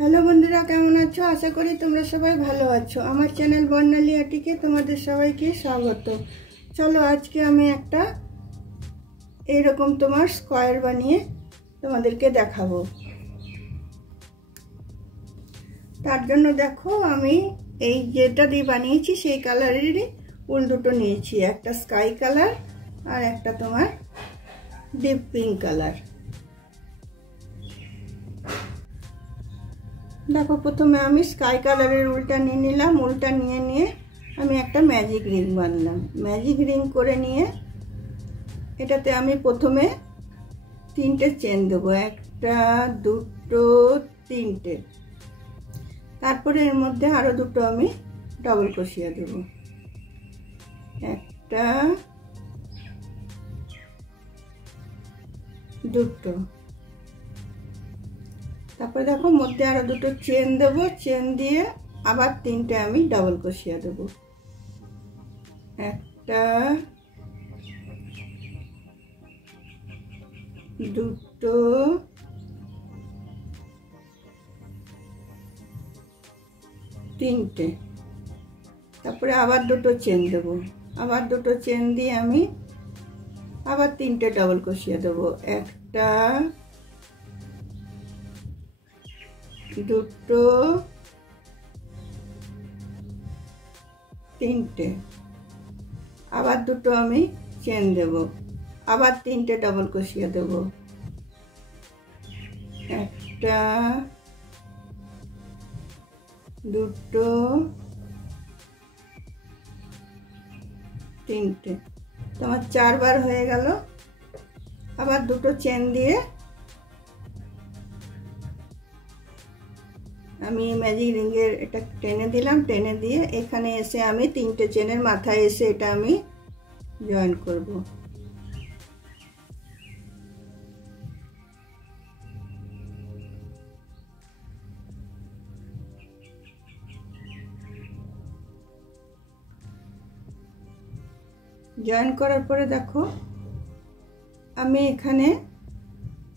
Hello বন্ধুরা, কেমন আছো? আশা করি তোমরা সবাই ভালো আছো। আমার চ্যানেল বর্ণালী আটিকে তোমাদের সবাইকে স্বাগত। চলো আজকে আমি একটা এইরকম তোমার স্কয়ার বানিয়ে তোমাদেরকে দেখাবো। তার জন্য দেখো আমি এই যেটা দিয়ে বানিয়েছি সেই কালারেরই উল দুটো নিয়েছি, একটা স্কাই কালার আর একটা তোমার ডিপ পিঙ্ক কালার। দেখো প্রথমে আমি স্কাই কালারের উলটা নিয়ে নিলাম। উলটা নিয়ে আমি একটা ম্যাজিক রিং বানলাম। ম্যাজিক রিং করে নিয়ে এটাতে আমি প্রথমে তিনটে চেন দেবো, একটা দুটো তিনটে। তারপরে এর মধ্যে আরো দুটো আমি ডবল ক্রোশিয়া দেব, একটা দুটো। তারপরে দেখো মধ্যে আরো দুটো চেন দেব, চেন দিয়ে আবার তিনটে আমি ডাবল ক্রোশিয়া দেব, একটা দুটো তিনটে। তারপরে আবার দুটো চেন দেব, আবার দুটো চেন দিয়ে আমি আবার তিনটে ডাবল ক্রোশিয়া দেব, একটা দুটো তিনটে। আবার দুটো আমি চেন দেব, আবার তিনটে ডাবল ক্রোশিয়া দেব, একটা দুটো তিনটে। তোমার চারবার হয়ে গেল। আবার দুটো চেন দিয়ে আমি ম্যাজিক রিংয়ের এটা টেনে দিলাম, টেনে দিয়ে এখানে এসে আমি তিনটে চেনের মাথায় এসে এটা আমি জয়েন করব। জয়েন করার পরে দেখো আমি এখানে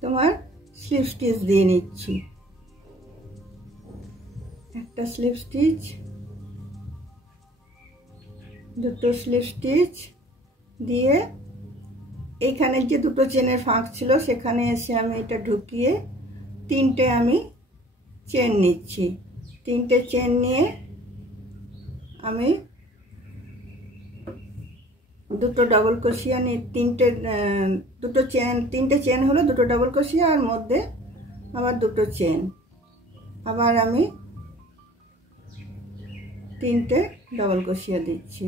তোমার স্লিপ স্টিচ দিয়ে নিচ্ছি, একটা স্লিপ স্টিচ, দুটো স্লিপ স্টিচ দিয়ে এইখানে যে দুটো চেনের ফাঁক ছিল সেখানে এসে আমি এটা ঢুকিয়ে তিনটে আমি চেন নিচ্ছি। তিনটে চেন নিয়ে আমি দুটো ডাবল ক্রোশিয়া নিয়ে তিনটে চেন হলো, দুটো ডাবল ক্রোশিয়া আর মধ্যে আবার দুটো চেন, আবার আমি তিনটে ডাবল ক্রোশিয়া দিচ্ছি।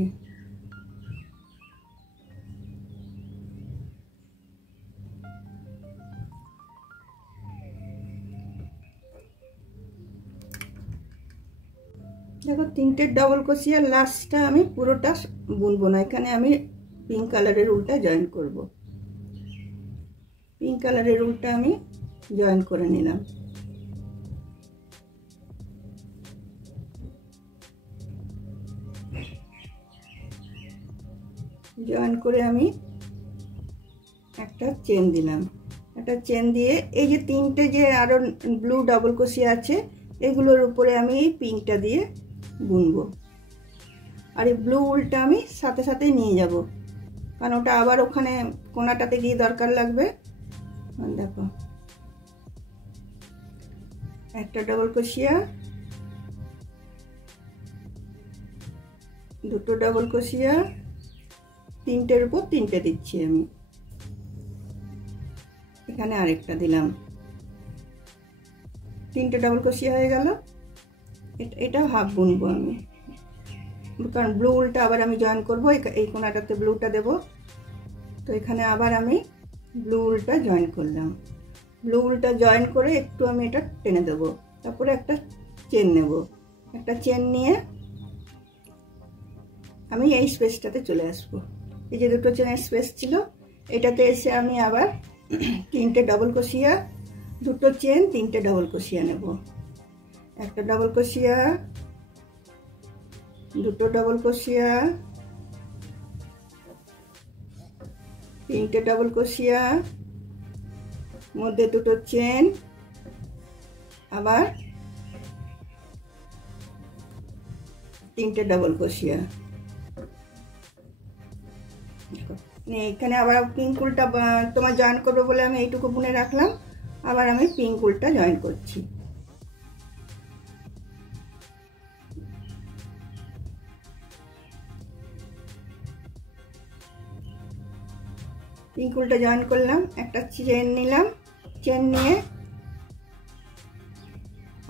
দেখো তিনটে ডাবল ক্রোশিয়া লাস্টটা আমি পুরোটা বুনবো না, এখানে আমি পিঙ্ক কালারের উলটা জয়েন করব। পিঙ্ক কালারের উলটা আমি জয়েন করে নিলাম। জয়েন করে আমি একটা চেন দিলাম, একটা চেন দিয়ে এই যে তিনটে যে আরো ব্লু ডাবল ক্রোশিয়া আছে এগুলোর উপরে আমি এই পিঙ্কটা দিয়ে বুনবো। আর এই ব্লু উলটা আমি সাথে সাথে নিয়ে যাব, কারণ ওটা আবার ওখানে কোনাটাতে গিয়ে দরকার লাগবে। দেখো একটা ডাবল ক্রোশিয়া, দুটো ডাবল ক্রোশিয়া, তিনটের উপর তিনটে দিচ্ছি আমি, এখানে আরেকটা দিলাম, তিনটে ডাবল ক্রোশিয়া হয়ে গেল। এটা হাফ বুনবো আমি, কারণ ব্লু উলটা আবার আমি জয়েন করবো, এই কোনাটাতে ব্লুটা দেব। তো এখানে আবার আমি ব্লু উলটা জয়েন করলাম। ব্লু উলটা জয়েন করে একটু আমি এটা টেনে দেব, তারপরে একটা চেন নেব, একটা চেন নিয়ে আমি এই স্পেসটাতে চলে আসবো। এই যে দুটো চেনের স্পেস ছিল এটাতে এসে আমি আবার তিনটে ডাবল ক্রোশিয়া, দুটো চেন, তিনটে ডাবল ক্রোশিয়া নেব, একটা ডাবল ক্রোশিয়া, দুটো ডাবল ক্রোশিয়া, তিনটে ডাবল ক্রোশিয়া, মধ্যে দুটো চেন, আবার তিনটে ডবল ক্রোশিয়া। এখানে আবার পিঙ্ক উলটা তোমার জয়েন করবো বলে আমি এইটুকু বুনে রাখলাম, আবার আমি পিঙ্ক উলটা জয়েন করছি। পিঙ্ক উলটা জয়েন করলাম, একটা চেন নিলাম, চেন নিয়ে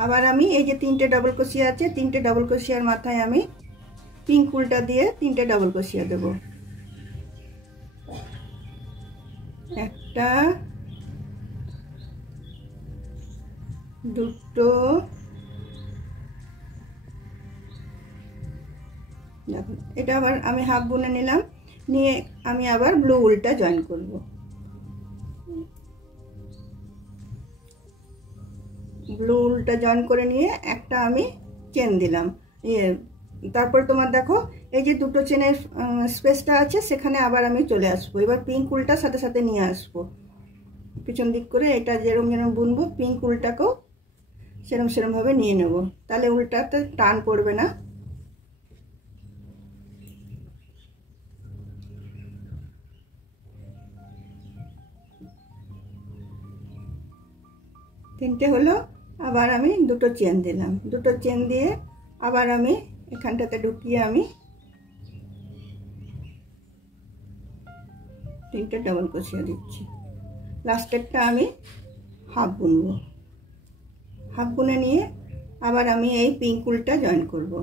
আবার আমি এই যে তিনটে ডবল ক্রোশিয়া আছে, তিনটে ডবল ক্রোশিয়ার মাথায় আমি পিঙ্ক উলটা দিয়ে তিনটে ডবল ক্রোশিয়া দেব। একটা, দুটো, দেখো এটা আবার আমি হাফ বুনে নিলাম, নিয়ে আমি আবার ব্লু উলটা জয়েন করব। ব্লু উলটা জয়েন করে নিয়ে একটা আমি চেন দিলাম। তারপর তোমার দেখো এই যে দুটো চেনের স্পেসটা আছে, সেখানে আবার আমি চলে আসবো। এবার পিঙ্ক উলটা সাথে সাথে নিয়ে আসবো পিছন দিক করে। এটা যেরকম যেরকম বুনবো পিঙ্ক উলটাকেও সেরকম ভাবে নিয়ে নেব, তাহলে উলটাতে টান পড়বে না। তিনটে হলো, আবার আমি দুটো চেন দিলাম, দুটো চেন দিয়ে আবার আমি এখানটাতে ঢুকিয়ে আমি তিনটে ডবল ক্রোশিয়া দিচ্ছি। লাস্টেরটা আমি হাফ বুনবো, হাফ বুনে নিয়ে আবার আমি এই পিঙ্ক উলটা জয়েন করব।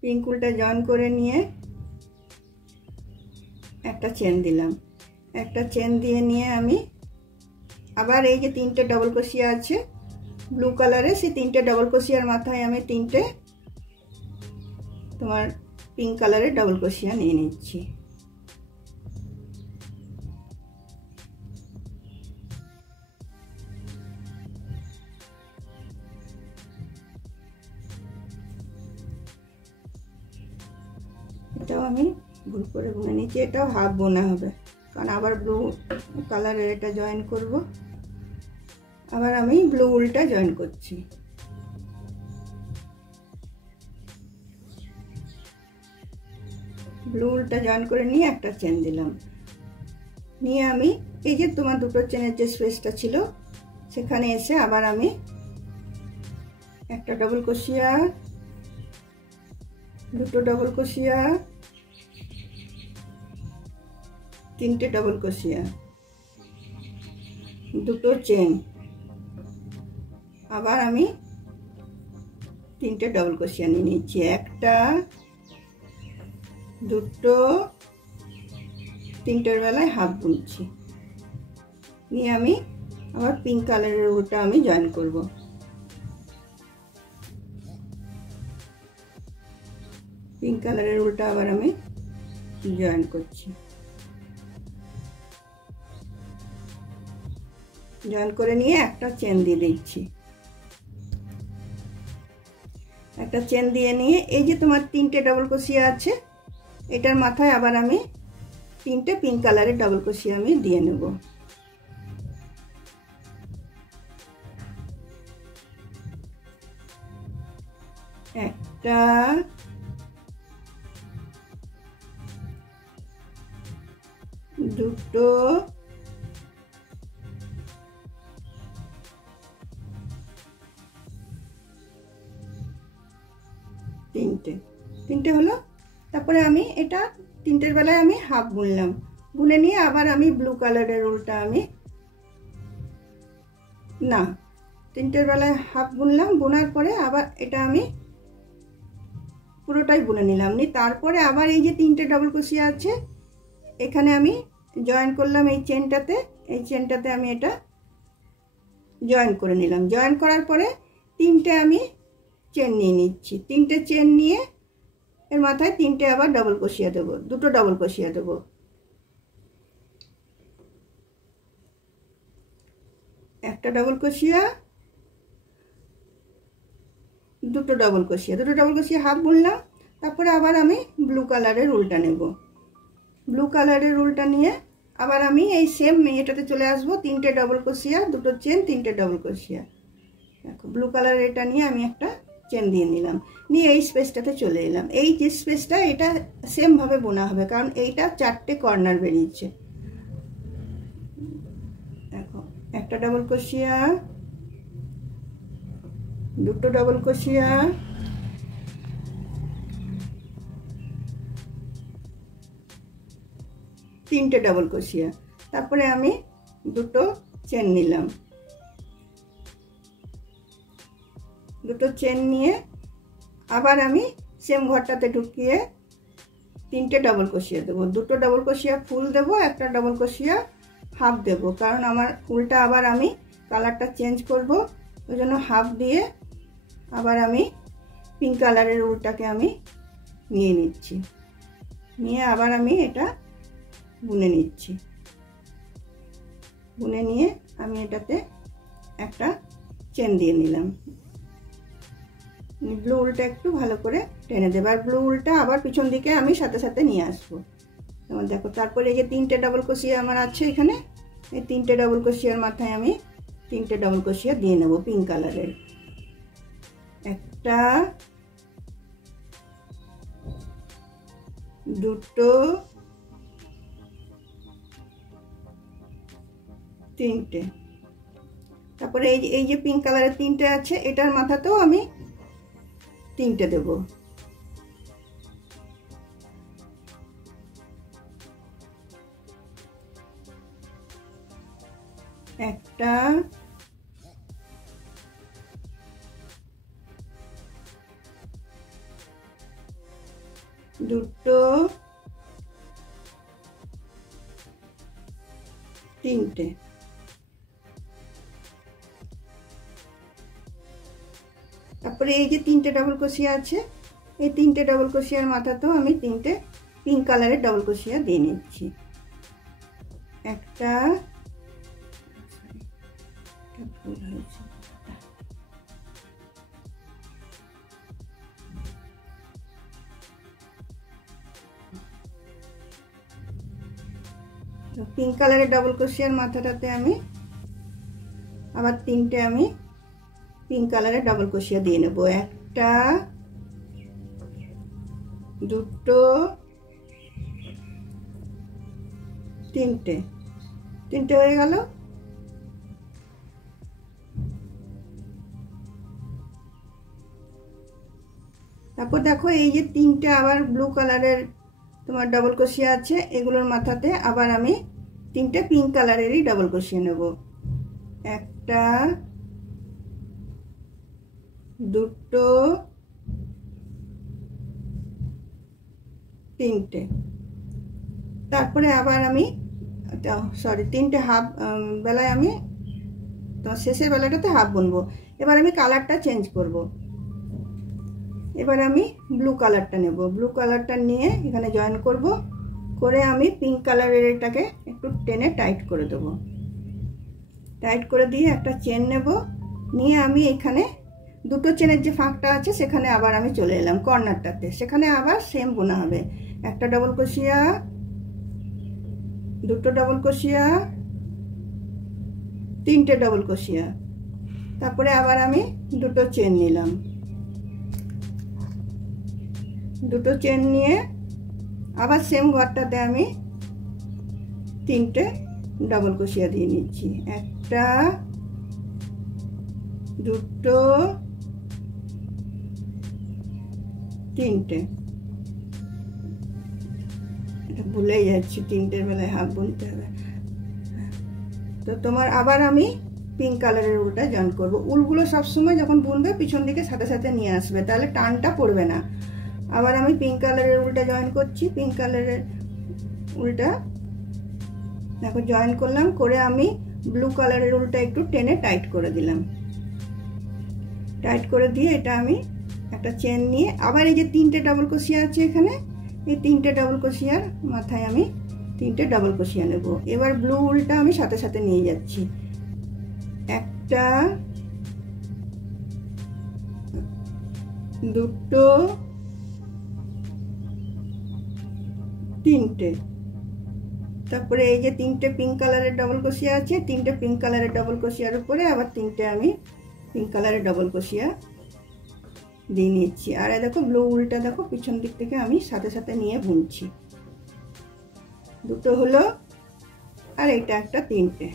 পিঙ্ক উলটা জয়েন করে নিয়ে একটা চেন দিলাম, একটা চেন দিয়ে নিয়ে আমি আবার এই যে তিনটে ডবল ক্রোশিয়া আছে ব্লু কালারে, সেই তিনটে ডবল ক্রোশিয়ার মাথায় আমি তিনটে তোমার পিঙ্ক কালারের ডবল ক্রোশিয়া নিয়ে নিচ্ছি। এটাও আমি ভুল করে বুনে নিচ্ছি, এটাও হাফ বোনা হবে, কারণ আবার ব্লু কালারের এটা জয়েন করব। আবার আমি ব্লু উলটা জয়েন করছি। ব্লু উলটা জয়েন করে নিয়ে একটা চেন দিলাম, নিয়ে আমি এই যে তোমার দুটো চেনের যে স্পেসটা ছিল সেখানে এসে আবার আমি একটা ডবল ক্রোশিয়া, দুটো ডবল ক্রোশিয়া, তিনটে ডবল ক্রোশিয়া, দুটো চেন, আবার আমি তিনটে ডবল ক্রোশিয়া নিয়ে নিচ্ছি। একটা, দুটো, তিনটের বেলায় হাফ বুনছি, নিয়ে আমি আবার পিঙ্ক কালারের উলটা আমি জয়েন করব। পিঙ্ক কালারের উলটা আবার আমি জয়েন করছি। জয়েন করে নিয়ে একটা চেন দিয়ে দিচ্ছি। একটা চেন দিয়ে নিয়ে এই যে তোমার তিনটে ডবল ক্রোশিয়া আছে, এটার মাথায় আবার আমি তিনটে পিঙ্ক কালারের ডবল ক্রোশিয়া আমি দিয়ে নেব। একটা, দুটো, তিনটে, তিনটে হলো। তারপরে আমি এটা তিনটের বেলায় আমি হাফ বুনলাম, বুনে নিয়ে আবার আমি ব্লু কালারের উলটা আমি না তিনটের বেলায় হাফ বুনলাম, বোনার পরে আবার এটা আমি পুরোটাই বুনে নিলাম। তারপরে আবার এই যে তিনটে ডবল ক্রোশিয়া আছে এখানে আমি জয়েন করলাম, এই চেনটাতে আমি এটা জয়েন করে নিলাম। জয়েন করার পরে তিনটে আমি চেন নিয়ে নিচ্ছি, তিনটে চেন নিয়ে এর মাথায় তিনটে আবার ডবল ক্রোশিয়া দেবো, দুটো ডবল ক্রোশিয়া দেবো। একটা ডবল ক্রোশিয়া, দুটো ডবল ক্রোশিয়া, দুটো ডবল ক্রোশিয়া হাফ বুনলাম। তারপরে আবার আমি ব্লু কালারের উলটা নেব। ব্লু কালারের উলটা নিয়ে আবার আমি এই সেম এটাতে চলে আসবো, তিনটে ডবল ক্রোশিয়া, দুটো চেন, তিনটে ডবল ক্রোশিয়া, দেখো ব্লু কালারের এটা নিয়ে আমি একটা চেন দিয়ে নিলাম, নিয়ে এই স্পেসটাতে চলে এলাম। এই যে স্পেসটা এটা সেম ভাবে বোনা হবে, কারণ এইটা 4টে কর্নার বেরিয়েছে। দেখো একটা ডাবল ক্রোশিয়া, দুটো ডাবল ক্রোশিয়া, তিনটে ডাবল ক্রোশিয়া, তারপরে আমি দুটো চেন নিলাম। দুটো চেন নিয়ে আবার আমি সেম ঘরটাতে ঢুকিয়ে তিনটে ডাবল ক্রোশিয়া দেবো। দুটো ডাবল ক্রোশিয়া ফুল দেবো, একটা ডাবল ক্রোশিয়া হাফ দেবো, কারণ আমার ফুলটা আবার আমি কালারটা চেঞ্জ করব, ওই জন্য হাফ দিয়ে আবার আমি পিঙ্ক কালারের উলটাকে আমি নিয়ে নিচ্ছি, নিয়ে আবার আমি এটা বুনে নিচ্ছি। বুনে নিয়ে আমি এটাতে একটা চেন দিয়ে নিলাম। ব্লু উলটা একটু ভালো করে টেনে দেবো, আর ব্লু উলটা আবার পিছন দিকে আমি সাথে সাথে নিয়ে আসবো। যেমন দেখো, তারপরে এই যে তিনটে ডাবল ক্রোশিয়া আমার আছে এখানে, এই তিনটে ডাবল ক্রোশিয়ার মাথায় আমি তিনটে ডাবল ক্রোশিয়া দিয়ে নেব পিঙ্ক কালারের। একটা, দুটো, তিনটে। তারপরে এই যে পিঙ্ক কালারের তিনটে আছে, এটার মাথাতেও আমি তিনটে দেব। একটা, দুটো, তিনটে। তারপরে এই যে তিনটে ডাবল ক্রোশিয়া আছে, এই তিনটে ডাবল ক্রোশিয়ার মাথাতেও আমি তিনটে পিঙ্ক কালারের ডাবল ক্রোশিয়া দিয়ে নিচ্ছি। একটা, ভুল হয়েছে, পিঙ্ক কালারের ডাবল ক্রোশিয়ার মাথাটাতে আমি আবার তিনটে আমি পিঙ্ক কালারের ডাবল ক্রোশিয়া দিয়ে নেব। একটা, দুটো, তিনটে। তিনটে হয়ে গেল। তারপর দেখো এই যে তিনটে আবার ব্লু কালারের তোমার ডাবল ক্রোশিয়া আছে, এগুলোর মাথাতে আবার আমি তিনটে পিঙ্ক কালারেরই ডাবল ক্রোশিয়া নেব। একটা, দুটো, তিনটে। তারপরে আবার আমি তিনটে হাফ বেলায় আমি শেষের বেলাটাতে হাফ বুনবো। এবার আমি কালারটা চেঞ্জ করব। এবার আমি ব্লু কালারটা নেব। ব্লু কালারটা নিয়ে এখানে জয়েন করব, করে আমি পিঙ্ক কালারের এটাকে একটু টেনে টাইট করে দেব। টাইট করে দিয়ে একটা চেন নেব, নিয়ে আমি এখানে দুটো চেনের যে ফাঁকটা আছে সেখানে আবার আমি চলে এলাম কর্নারটাতে, সেখানে আবার সেম বোনা হবে। একটা ডাবল ক্রোশিয়া, দুটো ডাবল ক্রোশিয়া, তিনটে ডাবল ক্রোশিয়া, তারপরে আবার আমি দুটো চেন নিলাম। দুটো চেন নিয়ে আবার সেম ঘরটাতে আমি তিনটে ডাবল ক্রোশিয়া দিয়ে নিচ্ছি। একটা, দুটো, তিনটে। এটা ভুলেই যাচ্ছি, তিনটের বেলায় হাফ বুনতে হবে। তো তোমার আবার আমি পিঙ্ক কালারের উলটা জয়েন করব। উলগুলো সবসময় যখন বুনবে পিছন দিকে সাথে সাথে নিয়ে আসবে, তাহলে টানটা পড়বে না। আবার আমি পিঙ্ক কালারের উলটা জয়েন করছি। পিঙ্ক কালারের উলটা দেখো জয়েন করলাম, করে আমি ব্লু কালারের উলটা একটু টেনে টাইট করে দিলাম। টাইট করে দিয়ে এটা আমি একটা চেন নিয়ে আবার এই যে তিনটে ডাবল ক্রোশিয়া আছে এখানে, এই তিনটে ডাবল ক্রোশিয়ার মাথায় আমি তিনটে ডাবল ক্রোশিয়া নেব। এবার ব্লু উলটা আমি সাথে সাথে নিয়ে যাচ্ছি। একটা, দুটো, তিনটে। তারপরে এই যে তিনটে পিঙ্ক কালারের ডাবল ক্রোশিয়া আছে, তিনটে পিঙ্ক কালারের ডাবল ক্রোশিয়ার উপরে আবার তিনটে আমি পিঙ্ক কালারের ডবল ক্রোশিয়া দিয়ে নিচ্ছি। আর দেখো ব্লু উলটা দেখো পিছন দিক থেকে আমি সাথে সাথে নিয়ে বুনছি। দুটো হলো, আর এটা একটা তিনটে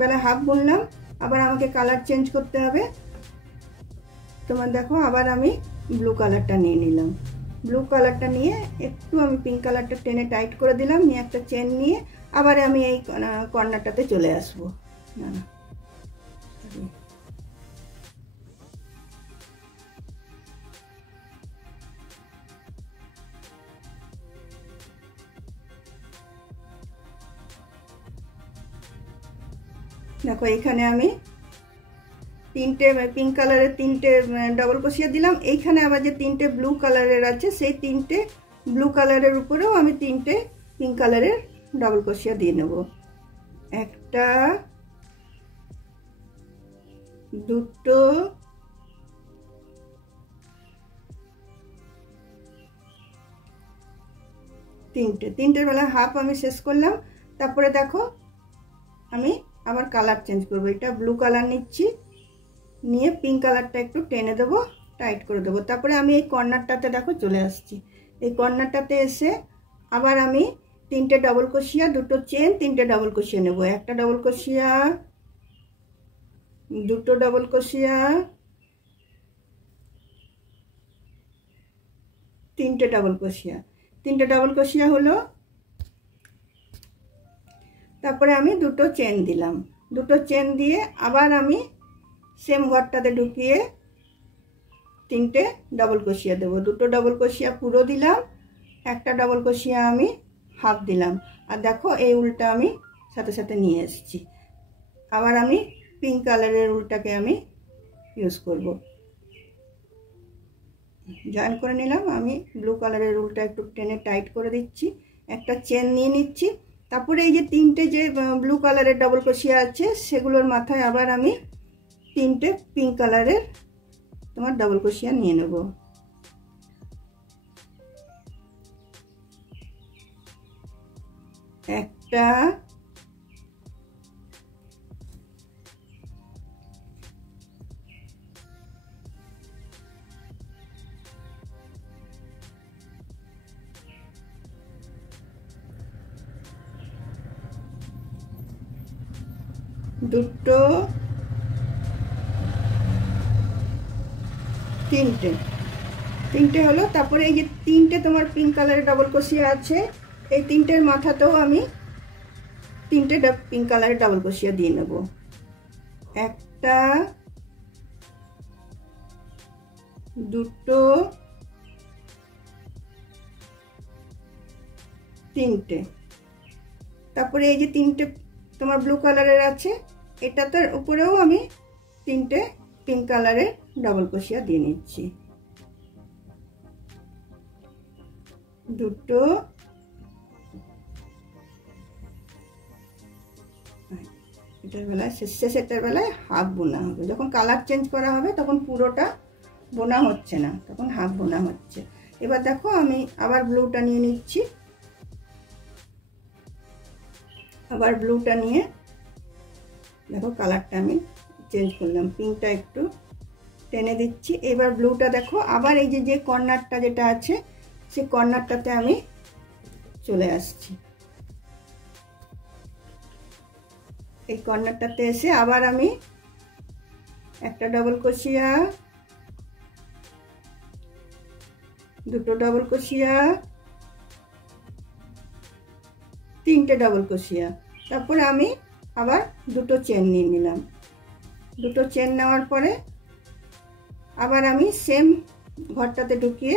বেলা হাফ বুনলাম। আবার আমাকে কালার চেঞ্জ করতে হবে। তোমার দেখো আবার আমি ব্লু কালারটা নিয়ে নিলাম। ব্লু কালারটা নিয়ে একটু আমি পিঙ্ক কালারটা টেনে টাইট করে দিলাম, নিয়ে একটা চেন নিয়ে আবার আমি এই কর্নারটাতে চলে আসবো। না দেখো এখানে আমি তিনটে পিঙ্ক কালারের তিনটে ডবল ক্রোশিয়া দিলাম। এইখানে আবার যে তিনটে ব্লু কালারের আছে সেই তিনটে ব্লু কালারের উপরেও আমি তিনটে পিঙ্ক কালারের ডবল ক্রোশিয়া দিয়ে নেব। একটা, দুটো, তিনটে। তিনটের বেলা হাফ আমি শেষ করলাম। তারপরে দেখো আমি আবার কালার চেঞ্জ করবো। এটা ব্লু কালার নিচ্ছি, নিয়ে পিঙ্ক কালারটা একটু টেনে দেবো, টাইট করে দেবো। তারপরে আমি এই কর্নারটাতে দেখো চলে আসছি। এই কর্নারটাতে এসে আবার আমি তিনটে ডবল ক্রোশিয়া, দুটো চেন, তিনটে ডবল ক্রোশিয়া নেব। একটা ডবল ক্রোশিয়া, দুটো ডবল ক্রোশিয়া, তিনটে ডবল ক্রোশিয়া। তিনটে ডবল ক্রোশিয়া হলো। তারপরে আমি দুটো চেন দিলাম। দুটো চেন দিয়ে আবার আমি সেম ঘরটাতে ঢুকিয়ে তিনটে ডবল ক্রোশিয়া দেবো। দুটো ডবল ক্রোশিয়া পুরো দিলাম, একটা ডবল ক্রোশিয়া আমি হাফ দিলাম। আর দেখো এই উলটা আমি সাথে সাথে নিয়ে এসেছি। আবার আমি পিঙ্ক কালারের উলটাকে আমি ইউজ করব। জয়েন করে নিলাম। আমি ব্লু কালারের উলটা একটু টেনে টাইট করে দিচ্ছি, একটা চেন নিয়ে নিচ্ছি। তারপরে এই যে তিনটে যে ব্লু কালারের ডবল ক্রোশিয়া আছে সেগুলোর মাথায় আবার আমি তিনটে পিঙ্ক কালারের তোমার ডবল ক্রোশিয়া নিয়ে নেব। একটা, দুটো, তিনটে। তিনটে হলো। তারপরে এই যে তিনটে তোমার পিঙ্ক কালারের ডবল ক্রোশিয়া আছে, এই তিনটের মাথাতেও আমি তিনটে পিঙ্ক কালারের ডবল ক্রোশিয়া দিয়ে নেব। একটা, দুটো, তিনটে। তারপরে এই যে তিনটে তোমার ব্লু কালারের আছে, এটাতে উপরেও আমি তিনটে পিঙ্ক কালারের ডবল ক্রোশিয়া দিয়ে নিচ্ছি। দুটো, এটার বেলায় শেষের বেলায় হাফ বোনা হবে। যখন কালার চেঞ্জ করা হবে তখন পুরোটা বোনা হচ্ছে না, তখন হাফ বোনা হচ্ছে। এবার দেখো আমি আবার ব্লুটা নিয়ে নিচ্ছি। আবার ব্লুটা নিয়ে দেখো কালারটা আমি চেঞ্জ করলাম, পিঙ্কটা একটু টেনে দিচ্ছি। এবার ব্লুটা দেখো আবার এই যে কর্নারটা যেটা আছে সেই কর্নারটাতে আমি চলে আসছি। এই কর্নারটাতে এসে আবার আমি একটা ডবল ক্রোশিয়া, দুটো ডবল ক্রোশিয়া, তিনটে ডবল ক্রোশিয়া। তারপরে আমি আবার দুটো চেন নিয়ে নিলাম। দুটো চেন নেওয়ার পরে আবার আমি সেম ঘরটাতে ঢুকিয়ে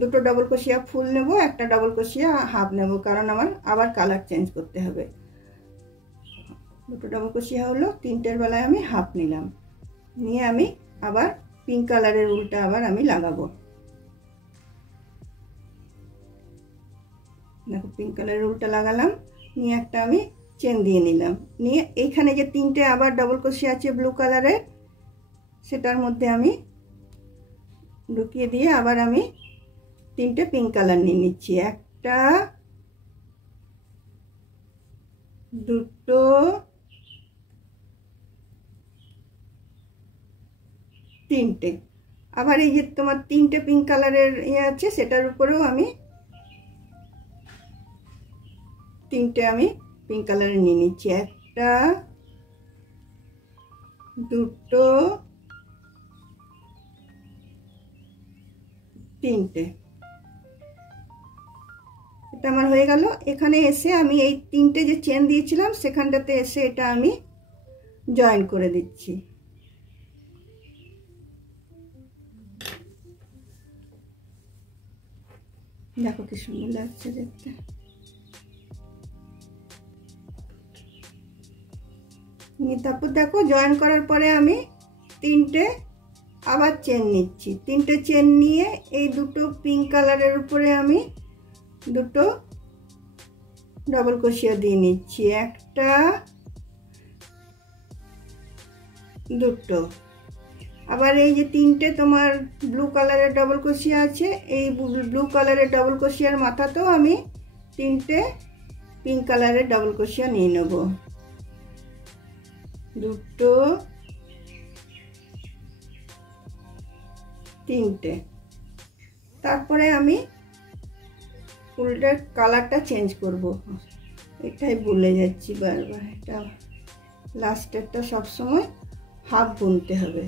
দুটো ডবল ক্রোশিয়া ফুল নেব, একটা ডবল ক্রোশিয়া হাফ নেব, কারণ আমার আবার কালার চেঞ্জ করতে হবে। দুটো ডবল ক্রোশিয়া হলো। তিনটের বেলায় আমি হাফ নিলাম, নিয়ে আমি আবার পিঙ্ক কালারের উলটা আবার আমি লাগাবো। দেখো পিঙ্ক কালারের উলটা লাগালাম, নিয়ে একটা আমি চেন দিয়ে নিলাম, নিয়ে এইখানে যে তিনটে আবার ডবল ক্রোশিয়া আছে ব্লু কালারের, সেটার মধ্যে আমি ঢুকিয়ে দিয়ে আবার আমি তিনটে পিঙ্ক কালার নিয়ে নিচ্ছি। একটা, দুটো, তিনটে। আবার এই যে তোমার তিনটে পিঙ্ক কালারের ইয়ে আছে, সেটার উপরেও আমি তিনটে আমি পিঙ্ক কালারের নিয়ে নিচ্ছি। একটা, দুটো, তিনটে। এটা আমার হয়ে গেল। এখানে এসে আমি এই তিনটে যে চেন দিয়েছিলাম সেখানটাতে এসে এটা আমি জয়েন করে দিচ্ছি। দেখো কি সুন্দর লাগছে দেখতে। তারপর দেখো জয়েন করার পরে আমি তিনটে আবার চেন নিচ্ছি। তিনটে চেন নিয়ে এই দুটো পিঙ্ক কালারের উপরে আমি দুটো ডবল ক্রোশিয়া দিয়ে নিচ্ছি। একটা, দুটো। আবার এই যে তিনটে তোমার ব্লু কালারের ডবল ক্রোশিয়া আছে, এই ব্লু কালারের ডবল ক্রোশিয়ার মাথাতেও আমি তিনটে পিঙ্ক কালারের ডবল ক্রোশিয়া নিয়ে নেব। দুটো, তিনটে। তারপরে আমি ফুলটার কালারটা চেঞ্জ করব। এটাই ভুলে যাচ্ছি বারবার। এটা লাস্টেরটা সবসময় হাফ বুনতে হবে।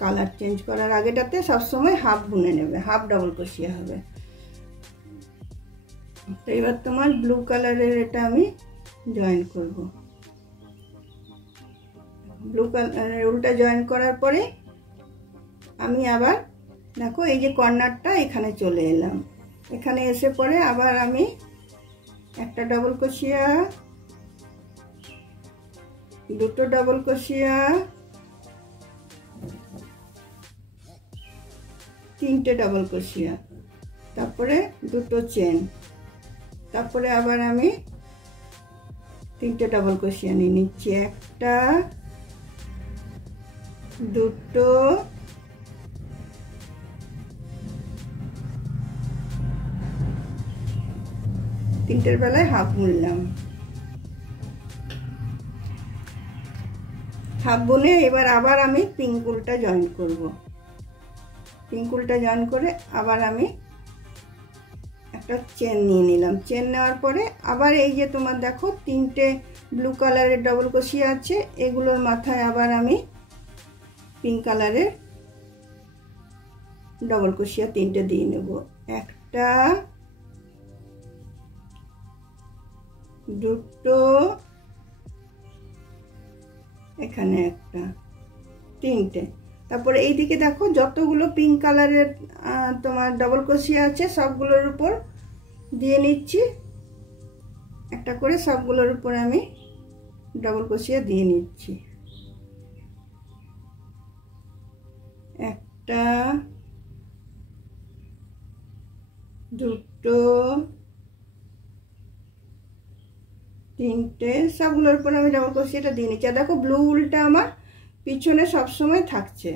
কালার চেঞ্জ করার আগেটাতে সবসময় হাফ বুনে নেবে, হাফ ডবল ক্রোশিয়া হবে। তো এবার তোমার ব্লু কালারের এটা আমি জয়েন করব। ব্লু কালারের উল্টা জয়েন করার পরে আমি আবার দেখো এই যে কর্নারটা এখানে চলে এলাম। এখানে এসে পরে আবার আমি একটা ডবল ক্রোশিয়া, দুটো ডবল ক্রোশিয়া, তিনটে ডবল ক্রোশিয়া, তারপরে দুটো চেন, তারপরে আবার আমি তিনটে ডবল ক্রোশিয়া নিয়ে নিচ্ছি। একটা, দুটো, তিনটের বেলায় হাফ বুনলাম। হাফ বুনে এবার আবার আমি পিঙ্ক উলটা জয়েন করব। পিঙ্ক উলটা জয়েন করে আবার আমি একটা চেন নিয়ে নিলাম। চেন নেওয়ার পরে আবার এই যে তোমার দেখো তিনটে ব্লু কালারের ডবল ক্রোশিয়া আছে, এগুলোর মাথায় আবার আমি পিঙ্ক কালারের ডবল ক্রোশিয়া তিনটে দিয়ে নেব। একটা, দুটো, এখানে একটা, তিনটে। তারপরে এইদিকে দেখো যতগুলো পিঙ্ক কালারের তোমার ডবল ক্রোশিয়া আছে সবগুলোর উপর দিয়ে নিচ্ছি। একটা করে সবগুলোর উপর আমি ডবল ক্রোশিয়া দিয়ে নিচ্ছি। একটা, দুটো, তিনটে, সবগুলোর উপর আমি ডবল ক্রোশিয়াটা দিয়ে নিচ্ছি। আর দেখো ব্লু উলটা আমার পিছনে সবসময় থাকছে,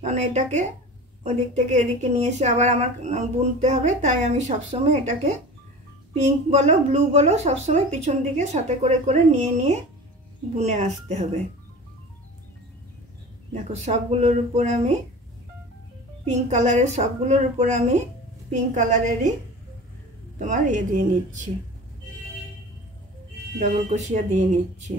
কারণ এটাকে ওদিক থেকে এদিকে নিয়ে এসে আবার আমার বুনতে হবে, তাই আমি সবসময় এটাকে পিঙ্ক বলো ব্লু বলো সবসময় পিছন দিকে সাথে করে করে নিয়ে নিয়ে বুনে আসতে হবে। দেখো সবগুলোর উপর আমি পিঙ্ক কালারের সবগুলোর উপর আমি পিঙ্ক কালারেরই তোমার ইয়ে দিয়ে নিচ্ছি, ডবল ক্রোশিয়া দিয়ে নিচ্ছি।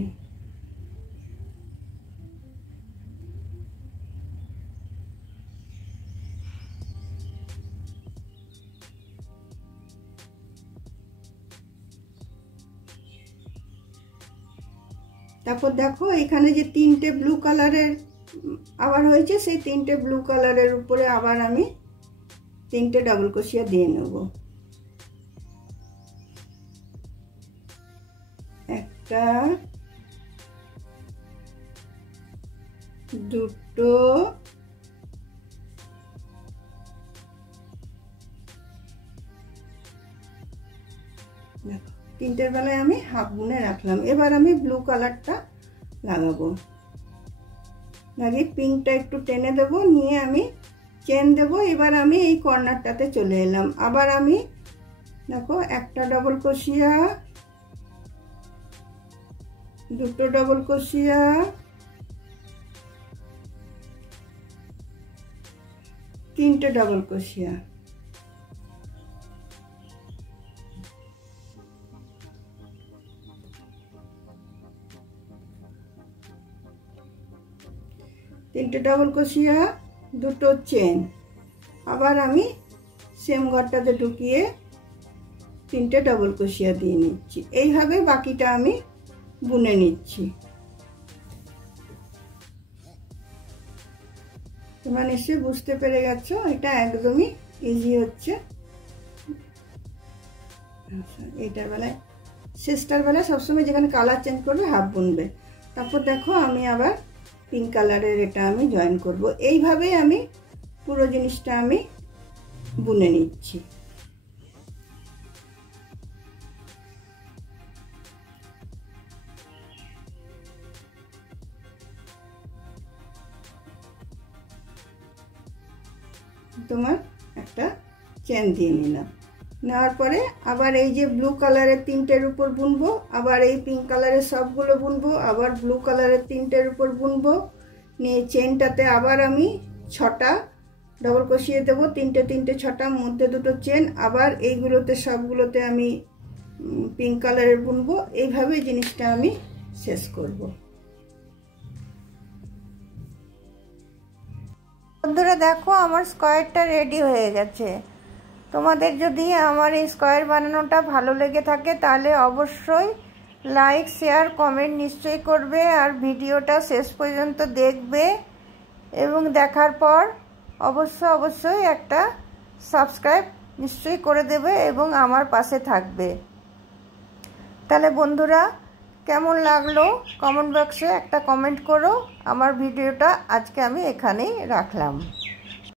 তারপর দেখো এখানে যে তিনটে ব্লু কালারের আবার হয়েছে, সেই তিনটে ব্লু কালারের উপরে আবার আমি তিনটে ডবল ক্রোশিয়া দিয়ে নেব। একটা, দুটো, তিনটের বেলায় আমি হাফ বুনে রাখলাম। এবার আমি ব্লু কালারটা লাগাবো। লাগিয়ে পিঙ্কটা একটু টেনে দেবো, নিয়ে আমি চেন দেবো। এবার আমি এই কর্নারটাতে চলে এলাম। আবার আমি দেখো একটা ডবল ক্রোশিয়া, দুটো ডবল ক্রোশিয়া, তিনটে ডবল ক্রোশিয়া, তিনটে ডবল ক্রোশিয়া, দুটো চেন, আবার আমি সেম ঘরটাতে ঢুকিয়ে তিনটে ডবল ক্রোশিয়া দিয়ে নিচ্ছি। এইভাবে বাকিটা আমি বুনে নিচ্ছি। তোমরা নিশ্চয়ই বুঝতে পেরে গেছো, এটা একদমই ইজি হচ্ছে। এইটার বেলায় শেষটার বেলায় সবসময় যেখানে কালার চেঞ্জ করবে হাফ বুনবে। তারপর দেখো আমি আবার পিঙ্ক কালারের এটা আমি জয়েন করব। এইভাবেই আমি পুরো জিনিসটা আমি বুনে নিচ্ছি। তোমার একটা চেন দিয়ে নিলাম, নেওয়ার পরে আবার এই যে ব্লু কালারের তিনটের উপর বুনবো, আবার এই পিঙ্ক কালারের সবগুলো বুনবো, আবার ব্লু কালারের তিনটের উপর বুনবো, নিয়ে চেনটাতে আবার আমি 6টা ডবল ক্রোশিয়া দেবো, তিনটে তিনটে 6টা, মধ্যে দুটো চেন, আবার এইগুলোতে সবগুলোতে আমি পিঙ্ক কালারের বুনবো। এইভাবে জিনিসটা আমি শেষ করব। বন্ধুরা দেখো আমার স্কোয়ারটা রেডি হয়ে গেছে। তোমাদের যদি আমার এই স্কোয়ার বানানোটা ভালো লেগে থাকে তাহলে অবশ্যই লাইক শেয়ার কমেন্ট নিশ্চয়ই করবে, আর ভিডিওটা শেষ পর্যন্ত দেখবে এবং দেখার পর অবশ্যই একটা সাবস্ক্রাইব নিশ্চয়ই করে দেবে এবং আমার পাশে থাকবে। তাহলে বন্ধুরা কেমন লাগলো কমেন্ট বক্সে একটা কমেন্ট করো। আমার ভিডিওটা আজকে আমি এখানেই রাখলাম।